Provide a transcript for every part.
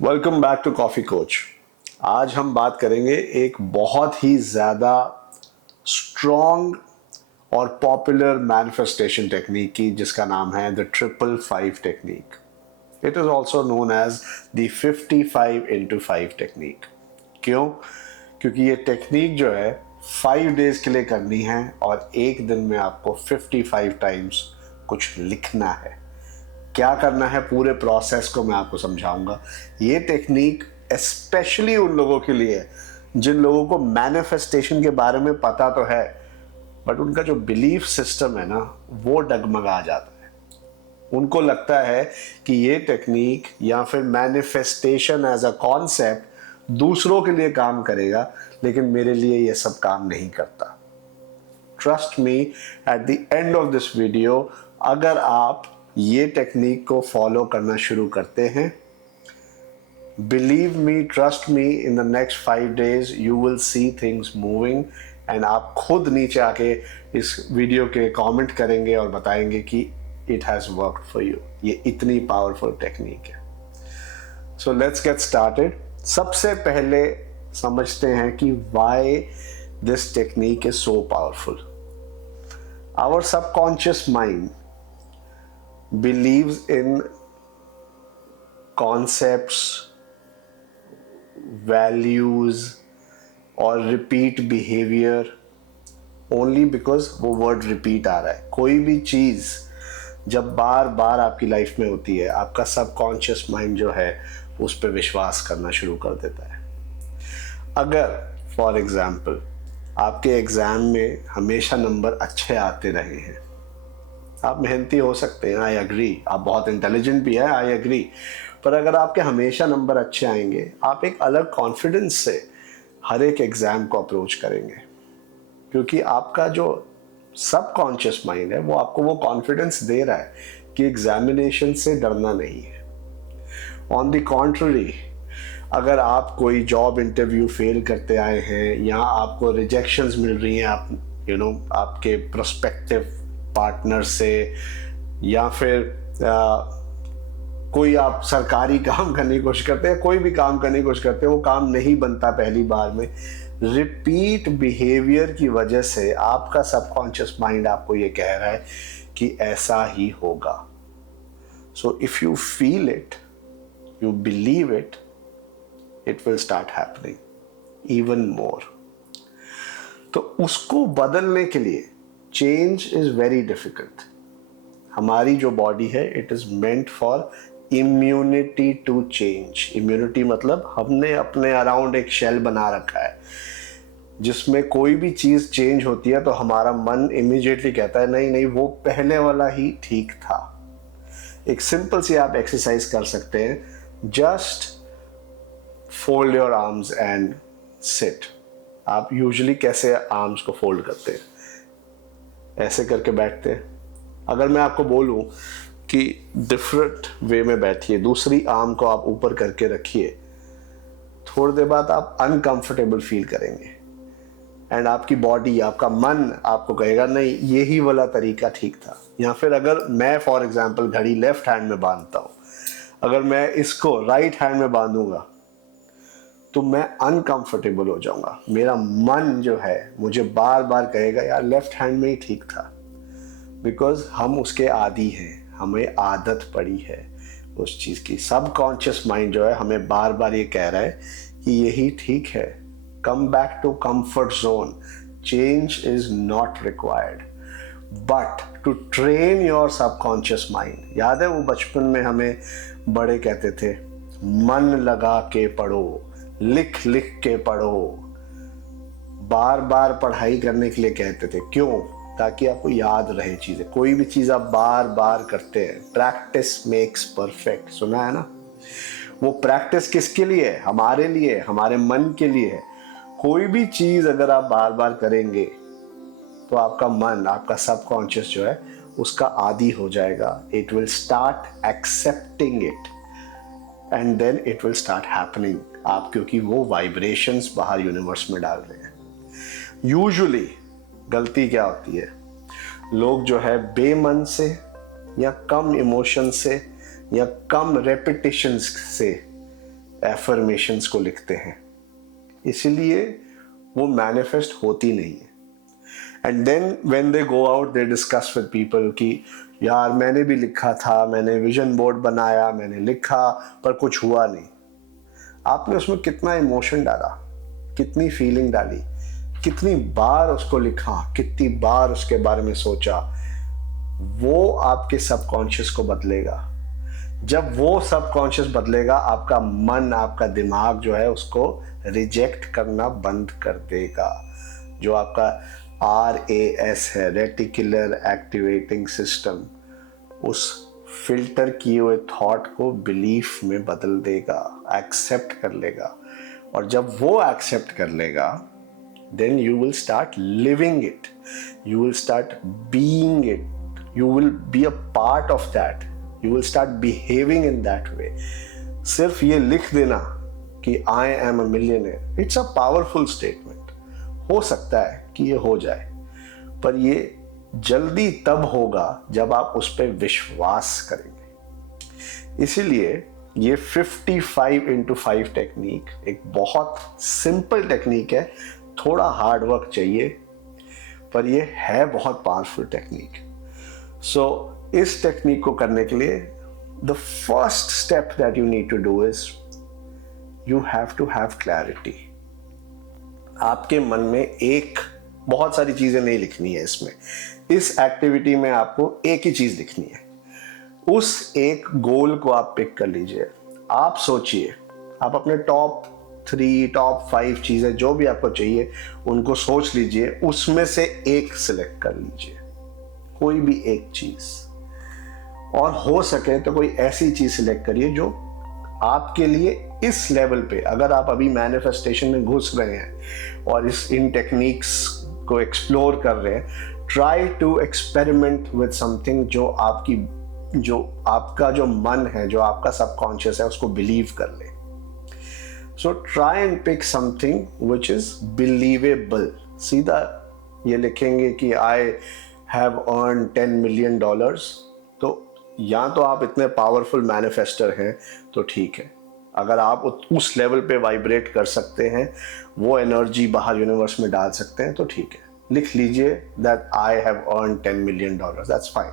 Welcome back to Coffee Coach. आज हम बात करेंगे एक बहुत ही ज़्यादा स्ट्रॉन्ग और पॉपुलर मैनिफेस्टेशन टेक्निक की, जिसका नाम है the 555 technique. It is also known as the 55x5 technique. क्यों? क्योंकि ये टेक्निक जो है 5 डेज के लिए करनी है और एक दिन में आपको 55 टाइम्स कुछ लिखना है। क्या करना है, पूरे प्रोसेस को मैं आपको समझाऊंगा। ये टेक्निक स्पेशली उन लोगों के लिए है जिन लोगों को मैनिफेस्टेशन के बारे में पता तो है, बट उनका जो बिलीफ सिस्टम है ना, वो डगमगा जाता है। उनको लगता है कि ये टेक्निक या फिर मैनिफेस्टेशन एज अ कॉन्सेप्ट दूसरों के लिए काम करेगा, लेकिन मेरे लिए ये सब काम नहीं करता। Trust me, at the end of this video अगर आप ये टेक्निक को फॉलो करना शुरू करते हैं, believe me, trust me, in the next 5 days you will see things moving. And आप खुद नीचे आके इस वीडियो के कमेंट करेंगे और बताएंगे कि it has worked for you. ये इतनी पावरफुल टेक्निक है। So let's get started. सबसे पहले समझते हैं कि why this technique is so powerful. Our subconscious mind believes in concepts, values और repeat behavior only because वो word repeat आ रहा है। कोई भी चीज़ जब बार बार आपकी लाइफ में होती है, आपका सबकॉन्शियस माइंड जो है उस पर विश्वास करना शुरू कर देता है। अगर फॉर एग्जाम्पल आपके एग्ज़ाम में हमेशा नंबर अच्छे आते रहे हैं, आप मेहनती हो सकते हैं, आई एग्री, आप बहुत इंटेलिजेंट भी है, आई एग्री, पर अगर आपके हमेशा नंबर अच्छे आएंगे, आप एक अलग कॉन्फिडेंस से हर एक एग्ज़ाम को अप्रोच करेंगे, क्योंकि आपका जो सबकॉन्शियस माइंड है वो आपको वो कॉन्फिडेंस दे रहा है कि एग्जामिनेशन से डरना नहीं है। ऑन द कॉन्ट्ररी, अगर आप कोई जॉब इंटरव्यू फेल करते आए हैं या आपको रिजेक्शंस मिल रही हैं, आप आपके प्रोस्पेक्टिव पार्टनर से, या फिर कोई आप सरकारी काम करने की कोशिश करते हैं, कोई भी काम करने की कोशिश करते हैं, वो काम नहीं बनता पहली बार में, रिपीट बिहेवियर की वजह से आपका सबकॉन्शियस माइंड आपको ये कह रहा है कि ऐसा ही होगा। So if you feel it, you believe it, it will start happening even more. तो उसको बदलने के लिए चेंज इज वेरी डिफिकल्ट। हमारी जो बॉडी है, it is meant for immunity to change. Immunity मतलब हमने अपने अराउंड एक शेल बना रखा है जिसमें कोई भी चीज चेंज होती है तो हमारा मन इमीडिएटली कहता है नहीं नहीं, वो पहले वाला ही ठीक था। एक सिंपल सी आप एक्सरसाइज कर सकते हैं। Just fold your arms and sit. आप यूजुअली कैसे आर्म्स को फोल्ड करते हैं? ऐसे करके बैठते हैं। अगर मैं आपको बोलूं कि डिफरेंट वे में बैठिए, दूसरी आर्म को आप ऊपर करके रखिए, थोड़ी देर बाद आप अनकंफर्टेबल फील करेंगे एंड आपकी बॉडी, आपका मन आपको कहेगा नहीं, यही वाला तरीका ठीक था। या फिर अगर मैं फॉर एग्जांपल घड़ी लेफ्ट हैंड में बांधता हूं, अगर मैं इसको राइट हैंड में बांधूंगा तो मैं अनकंफर्टेबल हो जाऊंगा। मेरा मन जो है मुझे बार बार कहेगा यार लेफ्ट हैंड में ही ठीक था, बिकॉज हम उसके आदी हैं, हमें आदत पड़ी है उस चीज़ की। सबकॉन्शियस माइंड जो है हमें बार बार ये कह रहा है कि यही ठीक है। Come back to comfort zone. Change is not required, but to train your subconscious mind. याद है वो बचपन में हमें बड़े कहते थे, मन लगा के पढ़ो, लिख लिख के पढ़ो। बार बार पढ़ाई करने के लिए कहते थे। क्यों? ताकि आपको याद रहे चीजें। कोई भी चीज आप बार बार करते हैं, प्रैक्टिस मेक्स परफेक्ट, सुना है ना? वो प्रैक्टिस किसके लिए है? हमारे लिए, हमारे मन के लिए है। कोई भी चीज अगर आप बार बार करेंगे तो आपका मन, आपका सबकॉन्शियस जो है उसका आदी हो जाएगा। It will start accepting it and then it will start happening. आप क्योंकि वो वाइब्रेशंस बाहर यूनिवर्स में डाल रहे हैं। यूजुअली गलती क्या होती है, लोग जो है बेमन से या कम इमोशन से या कम रेपिटेशंस से एफर्मेशंस को लिखते हैं, इसलिए वो मैनिफेस्ट होती नहीं है। And then when they go out they discuss with people कि यार मैंने भी लिखा था, मैंने विजन बोर्ड बनाया, मैंने लिखा, पर कुछ हुआ नहीं। आपने उसमें कितना इमोशन डाला, कितनी फीलिंग डाली, कितनी बार उसको लिखा, कितनी बार उसके बारे में सोचा, वो आपके सबकॉन्शियस को बदलेगा। जब वो सबकॉन्शियस बदलेगा, आपका मन, आपका दिमाग जो है उसको रिजेक्ट करना बंद कर देगा। जो आपका RAS है, रेटिकुलर एक्टिवेटिंग सिस्टम, उस फिल्टर किए हुए थॉट को बिलीफ में बदल देगा, एक्सेप्ट कर लेगा। और जब वो एक्सेप्ट कर लेगा, then you will start living it, you will start being it, you will be a part of that, you will start behaving in that way. सिर्फ ये लिख देना कि I am a millionaire, it's a powerful statement, हो सकता है कि ये हो जाए, पर ये जल्दी तब होगा जब आप उस पर विश्वास करेंगे। इसीलिए ये 55x5 टेक्निक एक बहुत सिंपल टेक्निक है, थोड़ा हार्ड वर्क चाहिए, पर ये है बहुत पावरफुल टेक्निक। सो इस टेक्निक को करने के लिए the first step that you need to do is you have to have clarity. आपके मन में बहुत सारी चीजें नहीं लिखनी है इसमें। इस एक्टिविटी में आपको एक ही चीज लिखनी है। उस एक गोल को आप पिक कर लीजिए। आप सोचिए, आप अपने टॉप 3, टॉप 5 चीजें जो भी आपको चाहिए उनको सोच लीजिए, उसमें से एक सिलेक्ट कर लीजिए, कोई भी एक चीज। और हो सके तो कोई ऐसी चीज सिलेक्ट करिए जो आपके लिए इस लेवल पे, अगर आप अभी मैनिफेस्टेशन में घुस रहे हैं और इन टेक्निक्स को एक्सप्लोर कर रहे हैं, try to experiment with something जो आपका जो मन है, जो आपका सबकॉन्शियस है, उसको बिलीव कर ले। So try and pick something which is believable. सीधा ये लिखेंगे कि आई हैव अर्न $10 million, तो या तो आप इतने पावरफुल मैनिफेस्टर हैं तो ठीक है। अगर आप उस लेवल पे वाइब्रेट कर सकते हैं, वो एनर्जी बाहर यूनिवर्स में डाल सकते हैं, तो ठीक है, लिख लीजिए that I have earn $10 million, that's fine.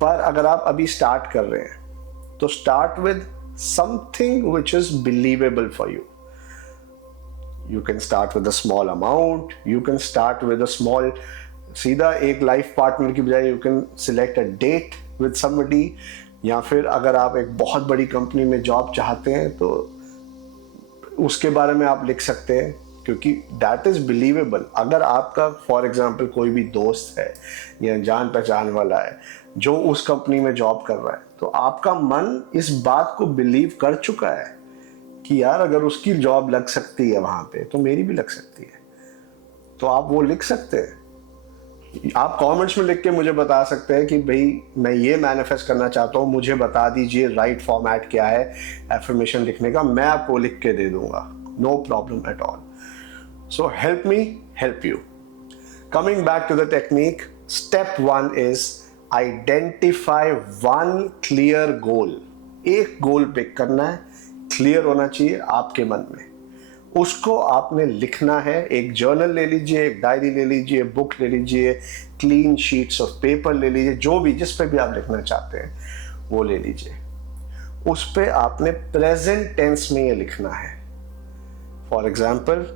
पर अगर आप अभी स्टार्ट कर रहे हैं तो start with something which is believable for you. You can start with a small amount, you can start with a small, सीधा एक लाइफ पार्टनर की बजाय you can select a date with somebody, या फिर अगर आप एक बहुत बड़ी कंपनी में जॉब चाहते हैं तो उसके बारे में आप लिख सकते हैं, क्योंकि दैट इज बिलीवेबल। अगर आपका फॉर एग्जांपल कोई भी दोस्त है या जान पहचान वाला है जो उस कंपनी में जॉब कर रहा है, तो आपका मन इस बात को बिलीव कर चुका है कि यार अगर उसकी जॉब लग सकती है वहां पे तो मेरी भी लग सकती है, तो आप वो लिख सकते हैं। आप कमेंट्स में लिख के मुझे बता सकते हैं कि भाई मैं ये मैनिफेस्ट करना चाहता हूँ, मुझे बता दीजिए राइट फॉर्मेट क्या है एफर्मेशन लिखने का, मैं आपको लिख के दे दूंगा, no problem at all. So help me help you. Coming back to the technique, step 1 is identify one clear goal. एक गोल पिक करना है, क्लियर होना चाहिए आपके मन में, उसको आपने लिखना है। एक जर्नल ले लीजिए, एक डायरी ले लीजिए, बुक ले लीजिए, क्लीन शीट्स ऑफ पेपर ले लीजिए, जो भी जिस पे भी आप लिखना चाहते हैं वो ले लीजिए। उस पे आपने प्रेजेंट टेंस में ये लिखना है। For example,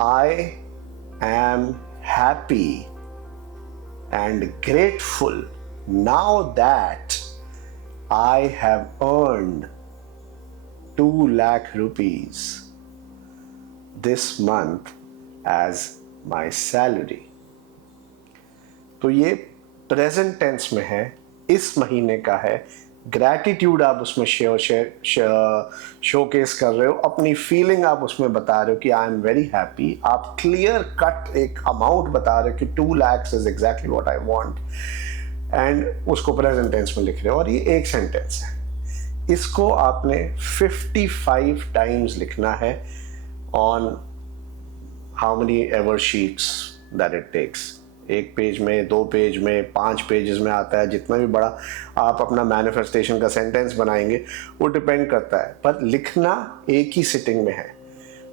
I am happy and grateful now that I have earned 2 lakh rupees this month as my salary। तो ये प्रेजेंट टेंस में है, इस महीने का है। ग्रैटिट्यूड आप उसमें शोकेस कर रहे हो, अपनी फीलिंग आप उसमें बता रहे हो कि आई एम वेरी हैप्पी। आप क्लियर कट एक अमाउंट बता रहे हो कि 2 lakhs is exactly what I want, and उसको प्रेजेंट टेंस में लिख रहे हो, और ये एक सेंटेंस है। इसको आपने 55 टाइम्स लिखना है on how many ever sheets that it takes। 1 page में, 2 पेज में, 5 पेजेस में आता है, जितना भी बड़ा आप अपना मैनिफेस्टेशन का सेंटेंस बनाएंगे वो डिपेंड करता है। पर लिखना एक ही सिटिंग में है।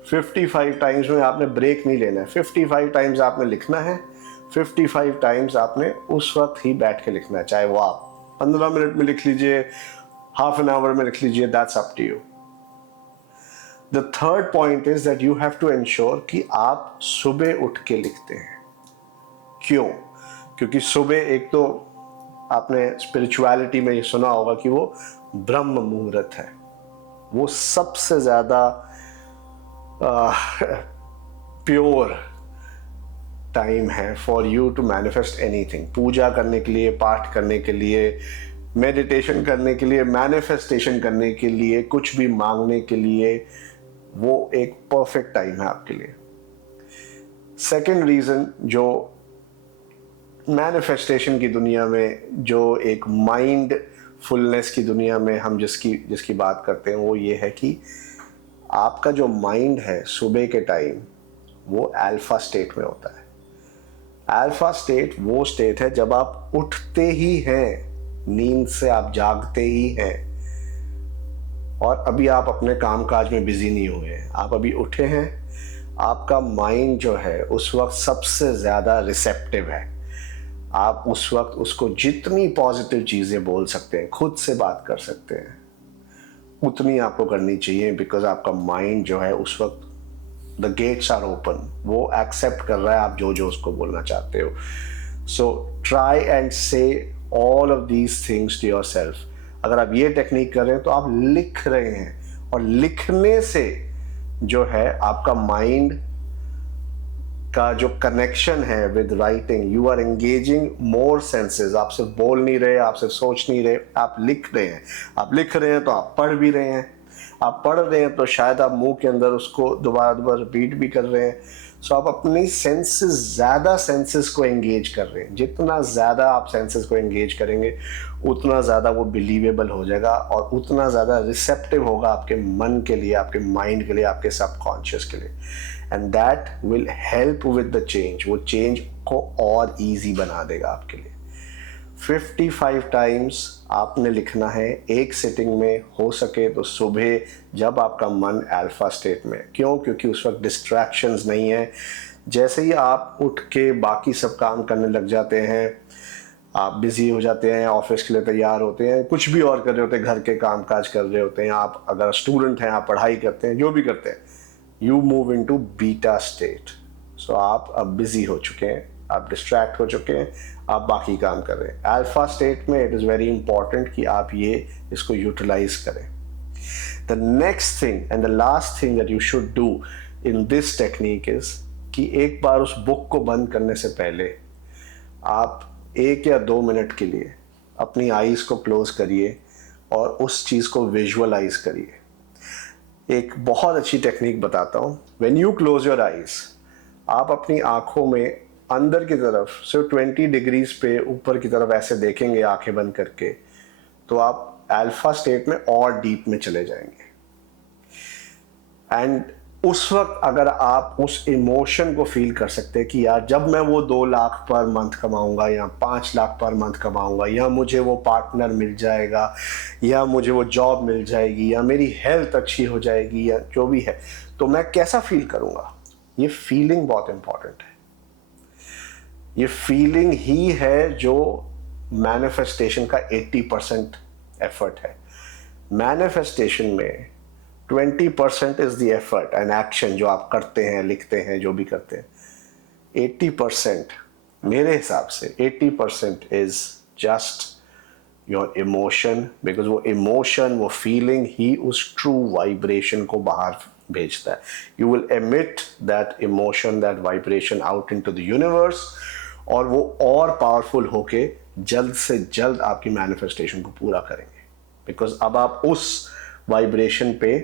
55 टाइम्स में आपने ब्रेक नहीं लेना है, 55 टाइम्स आपने लिखना है, 55 टाइम्स आपने उस वक्त ही बैठ के लिखना है। चाहे वो आप 15 मिनट में लिख लीजिए, हाफ एन आवर में लिख लीजिए, that's up to you. The third point is that you have to ensure कि आप सुबह उठ के लिखते हैं। क्यों? क्योंकि सुबह एक तो आपने स्पिरिचुअलिटी में ये सुना होगा कि वो ब्रह्म मुहूर्त है, वो सबसे ज़्यादा प्योर टाइम है for you to manifest anything. Puja करने के लिए, पाठ करने के लिए, मेडिटेशन करने के लिए, मैनिफेस्टेशन करने के लिए, कुछ भी मांगने के लिए, वो एक परफेक्ट टाइम है आपके लिए। सेकंड रीज़न, जो मैनिफेस्टेशन की दुनिया में, जो एक माइंडफुलनेस की दुनिया में हम जिसकी बात करते हैं, वो ये है कि आपका जो माइंड है सुबह के टाइम वो अल्फा स्टेट में होता है। अल्फा स्टेट वो स्टेट है जब आप उठते ही हैं, नींद से आप जागते ही हैं और अभी आप अपने कामकाज में बिजी नहीं हुए हैं, आप अभी उठे हैं। आपका माइंड जो है उस वक्त सबसे ज़्यादा रिसेप्टिव है। आप उस वक्त उसको जितनी पॉजिटिव चीज़ें बोल सकते हैं, खुद से बात कर सकते हैं, उतनी आपको करनी चाहिए। बिकॉज आपका माइंड जो है उस वक्त द गेट्स आर ओपन, वो एक्सेप्ट कर रहा है आप जो उसको बोलना चाहते हो। So try and say all of these things to yourself. अगर आप ये टेक्निक कर रहे हैं तो आप लिख रहे हैं, और लिखने से जो है आपका माइंड का जो कनेक्शन है with writing, you are engaging more senses. आप सिर्फ बोल नहीं रहे, आप सिर्फ सोच नहीं रहे, आप लिख रहे हैं। आप लिख रहे हैं तो आप पढ़ भी रहे हैं, आप पढ़ रहे हैं तो शायद आप मुंह के अंदर उसको दोबारा रिपीट भी कर रहे हैं। सो आप अपनी ज़्यादा सेंसेस को एंगेज कर रहे हैं। जितना ज़्यादा आप सेंसेस को एंगेज करेंगे उतना ज़्यादा वो बिलीवेबल हो जाएगा और उतना ज़्यादा रिसेप्टिव होगा आपके मन के लिए, आपके माइंड के लिए, आपके सबकॉन्शियस के लिए। And that will help with the change. वो चेंज को और ईजी बना देगा आपके लिए। 55 टाइम्स आपने लिखना है एक सिटिंग में, हो सके तो सुबह जब आपका मन अल्फा स्टेट में। क्यों? क्योंकि उस वक्त डिस्ट्रैक्शंस नहीं है। जैसे ही आप उठ के बाकी सब काम करने लग जाते हैं, आप बिज़ी हो जाते हैं, ऑफिस के लिए तैयार होते हैं, कुछ भी और कर रहे होते हैं, घर के काम काज कर रहे होते हैं, आप अगर स्टूडेंट हैं, आप पढ़ाई करते हैं, जो भी करते हैं, you move into beta state. So आप अब बिज़ी हो चुके हैं, आप डिस्ट्रैक्ट हो चुके हैं, आप बाकी काम कर रहे हैं। अल्फा स्टेट में इट इज़ वेरी इंपॉर्टेंट कि आप इसको यूटिलाइज करें। The next thing and the last thing that you should do in this technique is कि एक बार उस बुक को बंद करने से पहले आप 1 या 2 मिनट के लिए अपनी आईज को क्लोज करिए और उस चीज़ को विजुअलाइज करिए। एक बहुत अच्छी टेक्निक बताता हूँ। When you close your eyes, आप अपनी आँखों में अंदर की तरफ सिर्फ 20 डिग्रीज पे ऊपर की तरफ ऐसे देखेंगे आंखें बंद करके, तो आप अल्फा स्टेट में और डीप में चले जाएंगे। एंड उस वक्त अगर आप उस इमोशन को फील कर सकते हैं कि यार जब मैं वो 2 लाख पर मंथ कमाऊंगा या 5 लाख पर मंथ कमाऊंगा, या मुझे वो पार्टनर मिल जाएगा, या मुझे वो जॉब मिल जाएगी, या मेरी हेल्थ अच्छी हो जाएगी, या जो भी है, तो मैं कैसा फील करूंगा। ये फीलिंग बहुत इंपॉर्टेंट है। ये फीलिंग ही है जो मैनिफेस्टेशन का 80% एफर्ट है। मैनिफेस्टेशन में 20% is the effort and action, जो आप करते हैं, लिखते हैं, जो भी करते हैं। 80% मेरे हिसाब से 80% is just your emotion, because वो इमोशन, वो फीलिंग ही उस ट्रू वाइब्रेशन को बाहर भेजता है। You will emit that emotion, that vibration out into the universe, और वो और पावरफुल होके जल्द से जल्द आपकी मैनिफेस्टेशन को पूरा करेंगे। बिकॉज अब आप उस वाइब्रेशन पे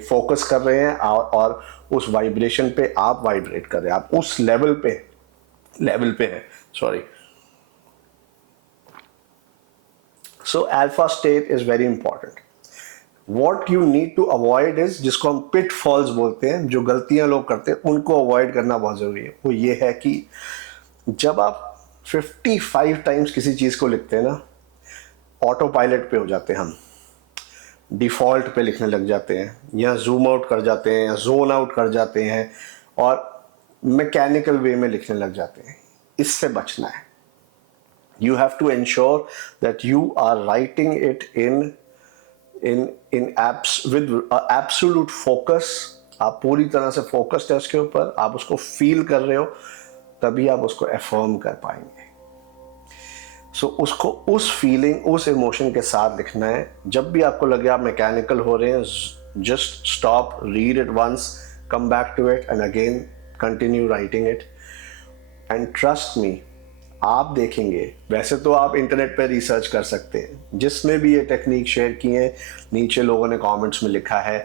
फोकस कर रहे हैं और उस वाइब्रेशन पे आप वाइब्रेट कर रहे हैं, आप उस लेवल पे हैं। Sorry. So alpha state is very important. What you need to avoid is, जिसको हम पिट फॉल्स बोलते हैं, जो गलतियां लोग करते हैं उनको अवॉइड करना बहुत जरूरी है। वो ये है कि जब आप 55 टाइम्स किसी चीज को लिखते हैं ना, ऑटो पायलट पे हो जाते हैं हम, डिफॉल्ट पे लिखने लग जाते हैं, या जूम आउट कर जाते हैं, या जोन आउट कर जाते हैं, और मैकेनिकल वे में लिखने लग जाते हैं। इससे बचना है। You have to ensure that you are writing it in apps with absolute focus. आप पूरी तरह से फोकस्ड है उसके ऊपर, आप उसको फील कर रहे हो, तभी आप उसको अफर्म कर पाएंगे। सो उसको उस फीलिंग, उस इमोशन के साथ लिखना है। जब भी आपको लगे आप मैकेनिकल हो रहे हैं, just stop, read it once, come back to it and again continue writing it, and trust me, आप देखेंगे। वैसे तो आप इंटरनेट पे रिसर्च कर सकते हैं, जिसने भी ये टेक्निक शेयर की है, नीचे लोगों ने कमेंट्स में लिखा है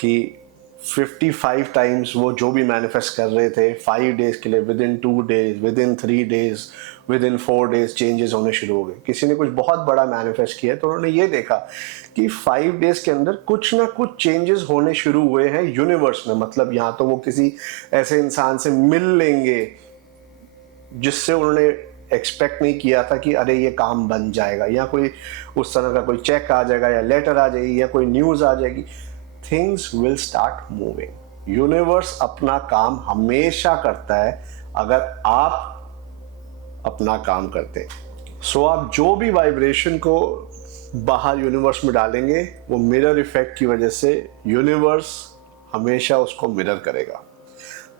कि 55 टाइम्स वो जो भी मैनिफेस्ट कर रहे थे 5 डेज के लिए, with in 2 days, with in 3 days, with in 4 days changes होने शुरू हो गए। किसी ने कुछ बहुत बड़ा मैनिफेस्ट किया तो उन्होंने ये देखा कि 5 डेज के अंदर कुछ ना कुछ चेंजेस होने शुरू हुए हैं यूनिवर्स में। मतलब यहाँ तो वो किसी ऐसे इंसान से मिल लेंगे जिससे उन्होंने एक्सपेक्ट नहीं किया था कि अरे ये काम बन जाएगा, या कोई उस तरह का कोई चेक आ जाएगा, या लेटर आ जाएगी, या कोई न्यूज़ आ जाएगी। Things will start moving. Universe अपना काम हमेशा करता है अगर आप अपना काम करते हैं। सो आप जो भी वाइब्रेशन को बाहर यूनिवर्स में डालेंगे, वो मिरर इफेक्ट की वजह से यूनिवर्स हमेशा उसको मिरर करेगा।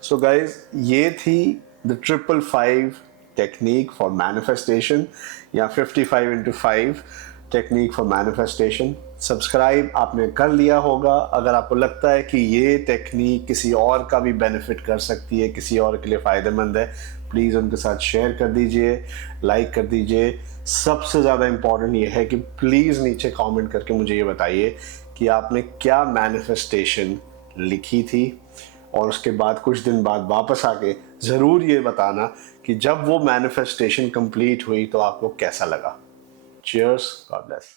सो गाइज, ये थी द 555 टेक्निक फॉर मैनिफेस्टेशन, या 55x5 technique for manifestation. Subscribe आपने कर लिया होगा। अगर आपको लगता है कि ये टेक्निक किसी और का भी बेनिफिट कर सकती है, किसी और के लिए फ़ायदेमंद है, प्लीज़ उनके साथ शेयर कर दीजिए, लाइक कर दीजिए। सबसे ज़्यादा इम्पॉर्टेंट ये है कि प्लीज़ नीचे कमेंट करके मुझे ये बताइए कि आपने क्या मैनिफेस्टेशन लिखी थी, और उसके बाद कुछ दिन बाद वापस आके ज़रूर ये बताना कि जब वो मैनिफेस्टेशन कंप्लीट हुई तो आपको कैसा लगा। Cheers, God bless.